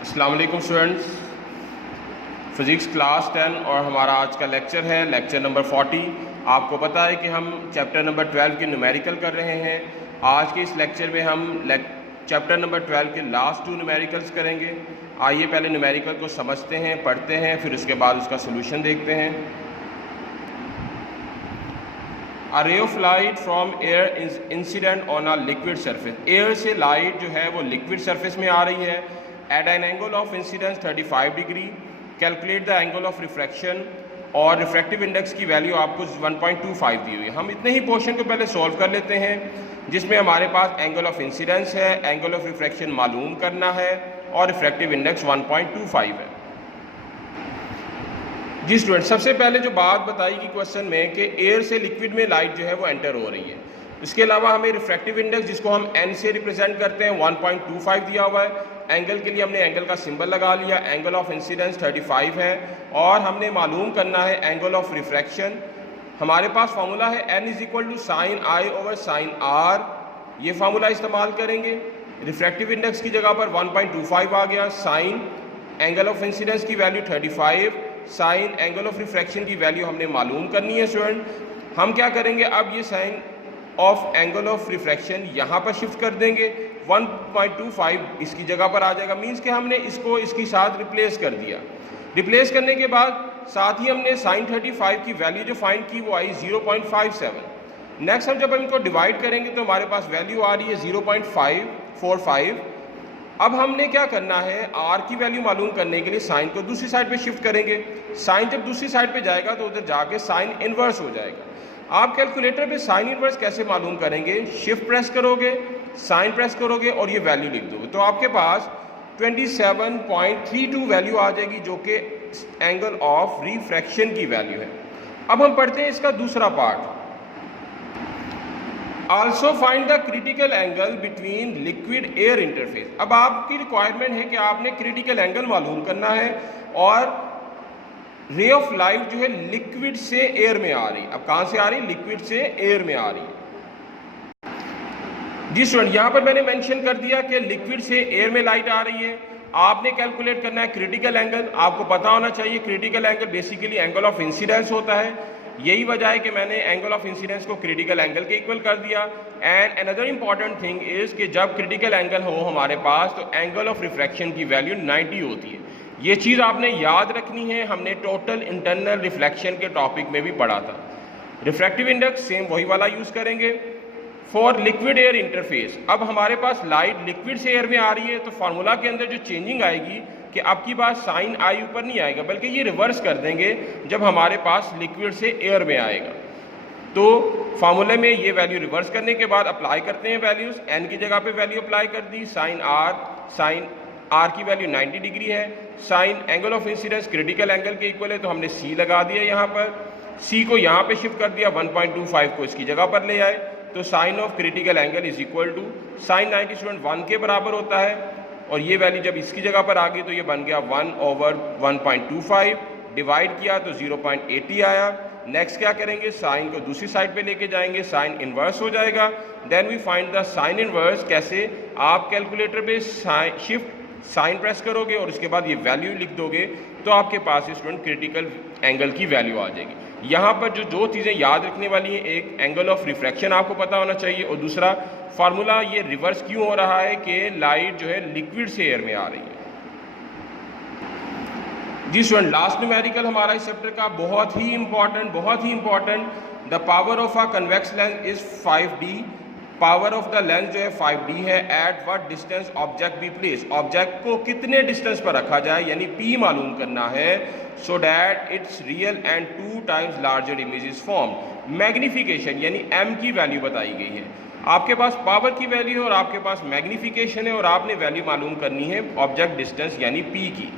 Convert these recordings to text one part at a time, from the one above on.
अस्सलाम वालेकुम students, physics class 10 और हमारा आज का लेक्चर है लेक्चर नंबर 40। आपको पता है कि हम चैप्टर नंबर 12 के न्यूमेरिकल कर रहे हैं। आज के इस लेक्चर में हम चैप्टर नंबर 12 के लास्ट 2 न्यूमेरिकल्स करेंगे। आइए पहले न्यूमेरिकल को समझते हैं, पढ़ते हैं, फिर उसके बाद उसका सोल्यूशन देखते हैं। A ray of light from air is incident on a liquid surface। Air से लाइट जो है वो लिक्विड सरफेस में आ रही है। At an angle of incidence 35 degree, calculate the angle of refraction. और रिफ्रैक्टिव इंडेक्स की वैल्यू आपको 1.25 दी हुई है। हम इतने ही पोर्शन को पहले सॉल्व कर लेते हैं, जिसमें हमारे पास एंगल ऑफ इंसिडेंस है, एंगल ऑफ रिफ्रैक्शन मालूम करना है और रिफ्रैक्टिव इंडेक्स 1.25 है। जी स्टूडेंट, सबसे पहले जो बात बताई गई क्वेश्चन में कि एयर से लिक्विड में लाइट जो है वो एंटर हो रही है। इसके अलावा हमें रिफ्रैक्टिव इंडेक्स, जिसको हम n से रिप्रेजेंट करते हैं, 1.25 दिया हुआ है। एंगल के लिए हमने एंगल का सिंबल लगा लिया। एंगल ऑफ इंसिडेंस 35 है और हमने मालूम करना है एंगल ऑफ रिफ्रैक्शन। हमारे पास फार्मूला है n = sin I over sin R। ये फार्मूला इस्तेमाल करेंगे। रिफ्रैक्टिव इंडेक्स की जगह पर 1.25 आ गया। साइन एंगल ऑफ इंसिडेंस की value 35, sign angle of refraction की वैल्यू हमने मालूम करनी है स्टूडेंट। हम क्या करेंगे, अब ये sine of angle of refraction यहाँ पर शिफ्ट कर देंगे। 1.25 इसकी जगह पर आ जाएगा। मींस कि हमने इसको इसके साथ रिप्लेस कर दिया। रिप्लेस करने के बाद साथ ही हमने साइन 35 की वैल्यू जो फाइंड की वो आई 0.57। नेक्स्ट हम जब इनको डिवाइड करेंगे तो हमारे पास वैल्यू आ रही है 0.545। अब हमने क्या करना है, आर की वैल्यू मालूम करने के लिए साइन को दूसरी साइड पे शिफ्ट करेंगे। साइन जब दूसरी साइड पे जाएगा तो उधर जाके साइन इनवर्स हो जाएगा। आप कैलकुलेटर पे साइन इनवर्स कैसे मालूम करेंगे, शिफ्ट प्रेस करोगे, साइन प्रेस करोगे और ये वैल्यू लिख दोगे, तो आपके पास 27.32 वैल्यू आ जाएगी, जो कि एंगल ऑफ रिफ्रैक्शन की वैल्यू है। अब हम पढ़ते हैं इसका दूसरा part. Also find the critical angle between liquid air interface. अब आपकी रिक्वायरमेंट है कि आपने क्रिटिकल एंगल मालूम करना है और रे ऑफ लाइट जो है लिक्विड से एयर में आ रही है। अब कहां से आ रही है, लिक्विड से एयर में आ रही है। जी स्टूडेंट, यहां पर मैंने मेंशन कर दिया कि लिक्विड से एयर में लाइट आ रही है। आपने कैलकुलेट करना है क्रिटिकल एंगल। आपको पता होना चाहिए critical angle basically angle of incidence होता है। यही वजह है कि मैंने एंगल ऑफ इंसिडेंस को क्रिटिकल एंगल के इक्वल कर दिया। And another important thing is कि जब क्रिटिकल एंगल हो हमारे पास तो एंगल ऑफ रिफ्रैक्शन की वैल्यू 90 होती है। ये चीज़ आपने याद रखनी है। हमने टोटल इंटरनल रिफ्लेक्शन के टॉपिक में भी पढ़ा था। रिफ्रैक्टिव इंडेक्स सेम वही वाला यूज़ करेंगे फॉर लिक्विड एयर इंटरफेस। अब हमारे पास लाइट लिक्विड से एयर में आ रही है तो फार्मूला के अंदर जो चेंजिंग आएगी कि आपकी बात साइन आई ऊपर नहीं आएगा, बल्कि ये रिवर्स कर देंगे जब हमारे पास लिक्विड से एयर में आएगा। तो फार्मूले में ये वैल्यू रिवर्स करने के बाद अप्लाई करते हैं वैल्यूज। एन की जगह पे वैल्यू अप्लाई कर दी। साइन आर की वैल्यू 90 डिग्री है। Sign angle of incidence critical angle के इक्वल है तो हमने सी लगा दिया। यहाँ पर सी को यहाँ पे शिफ्ट कर दिया, 1.25 को इसकी जगह पर ले आए तो sine of critical angle is equal to sine 90 student 1 के बराबर होता है। और ये वैल्यू जब इसकी जगह पर आ गई तो ये बन गया 1/1.25। डिवाइड किया तो 0.80 आया। नेक्स्ट क्या करेंगे, साइन को दूसरी साइड पे लेके जाएंगे, साइन इनवर्स हो जाएगा। Then we find the sine inverse. कैसे, आप कैलकुलेटर पे शिफ्ट साइन प्रेस करोगे और उसके बाद ये वैल्यू लिख दोगे तो आपके पास स्टूडेंट क्रिटिकल एंगल की वैल्यू आ जाएगी। यहाँ पर जो चीज़ें याद रखने वाली हैं, एक एंगल ऑफ रिफ्रैक्शन आपको पता होना चाहिए और दूसरा फार्मूला ये रिवर्स क्यों हो रहा है कि लाइट जो है लिक्विड से एयर में आ रही है। जी स्टूडेंट, लास्ट न्यूमेरिकल हमारा इस चैप्टर का बहुत ही important. The power of a convex lens is 5d। Power of the lens जो है 5d है। At what distance object be place. Object को कितने डिस्टेंस पर रखा जाए, यानी p मालूम करना है, so that it's real and 2 times larger image is form. Magnification यानी m की वैल्यू बताई गई है। आपके पास पावर की वैल्यू है और आपके पास मैग्निफिकेशन है और आपने वैल्यू मालूम करनी है ऑब्जेक्ट डिस्टेंस यानी p की।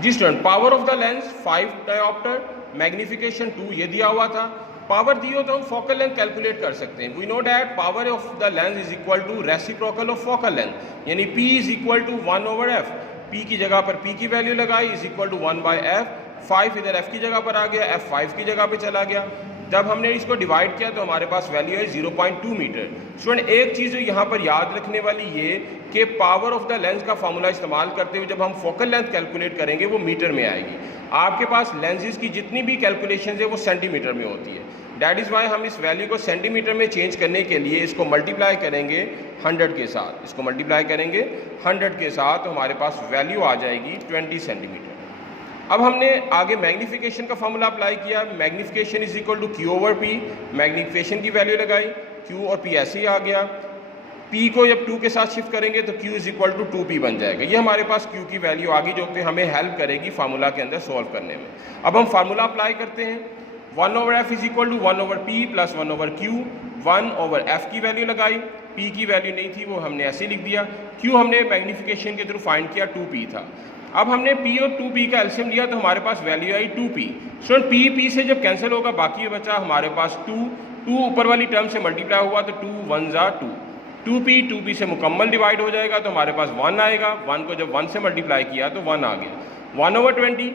जी student, power of the lens 5 dioptre, magnification 2 ये दिया हुआ था। पावर दी हो तो हम फोकल लेंथ कैलकुलेट कर सकते हैं। We know that power of the lens is equal to reciprocal of focal length, यानी p is equal to 1/f। p की जगह पर p की वैल्यू लगाई इज इक्वल टू 1/f। 5 इधर f की जगह पर आ गया, f 5 की जगह पे चला गया। जब हमने इसको डिवाइड किया तो हमारे पास वैल्यू है 0.2 मीटर। स्टूडेंट एक चीज़ यहाँ पर याद रखने वाली ये कि पावर ऑफ द लेंस का फार्मूला इस्तेमाल करते हुए जब हम फोकल लेंथ कैलकुलेट करेंगे वो मीटर में आएगी। आपके पास लेंसेज की जितनी भी कैलकुलेशन है वो सेंटीमीटर में होती है। दैट इज़ वाई हम इस वैल्यू को सेंटीमीटर में चेंज करने के लिए इसको मल्टीप्लाई करेंगे 100 के साथ। इसको मल्टीप्लाई करेंगे 100 के साथ तो हमारे पास वैल्यू आ जाएगी 20 सेंटीमीटर। अब हमने आगे मैग्नीफिकेशन का फॉर्मूला अप्लाई किया। Magnification is equal to q over p. Magnification की वैल्यू लगाई, क्यू और पी ऐसे ही आ गया। पी को जब 2 के साथ शिफ्ट करेंगे तो Q is equal to 2p बन जाएगा। ये हमारे पास क्यू की वैल्यू आ गई जो कि हमें हेल्प करेगी फार्मूला के अंदर सॉल्व करने में। अब हम फार्मूला अप्लाई करते हैं। 1/f is equal to 1/p plus 1/q। 1/f की वैल्यू लगाई, p की वैल्यू नहीं थी वो हमने ऐसे लिख दिया। q हमने मैग्नीफिकेशन के थ्रू फाइंड किया 2p था। अब हमने p और 2p का एलसीएम लिया तो हमारे पास वैल्यू आई 2p। स्टूडेंट p से जब कैंसिल होगा बाकी बचा हमारे पास 2 ऊपर वाली टर्म से मल्टीप्लाई हुआ तो 2 1 जा 2। 2p से मुकम्मल डिवाइड हो जाएगा तो हमारे पास 1 आएगा। 1 को जब 1 से मल्टीप्लाई किया तो 1 आ गया। 1/20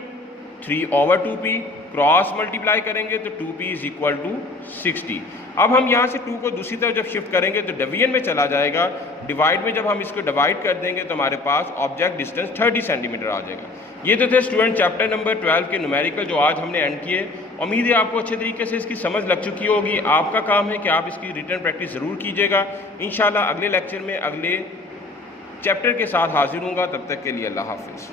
3/2p क्रॉस मल्टीप्लाई करेंगे तो 2p इज इक्वल टू 60। अब हम यहाँ से 2 को दूसरी तरफ जब शिफ्ट करेंगे तो डिवीजन में चला जाएगा। डिवाइड में जब हम इसको डिवाइड कर देंगे तो हमारे पास ऑब्जेक्ट डिस्टेंस 30 सेंटीमीटर आ जाएगा। ये तो थे स्टूडेंट चैप्टर नंबर 12 के न्यूमेरिकल जो आज हमने एंड किए। उम्मीद है आपको अच्छे तरीके से इसकी समझ लग चुकी होगी। आपका काम है कि आप इसकी रिटर्न प्रैक्टिस ज़रूर कीजिएगा। इंशाल्लाह अगले लेक्चर में अगले चैप्टर के साथ हाजिर हूँगा। तब तक के लिए अल्लाह हाफिज़।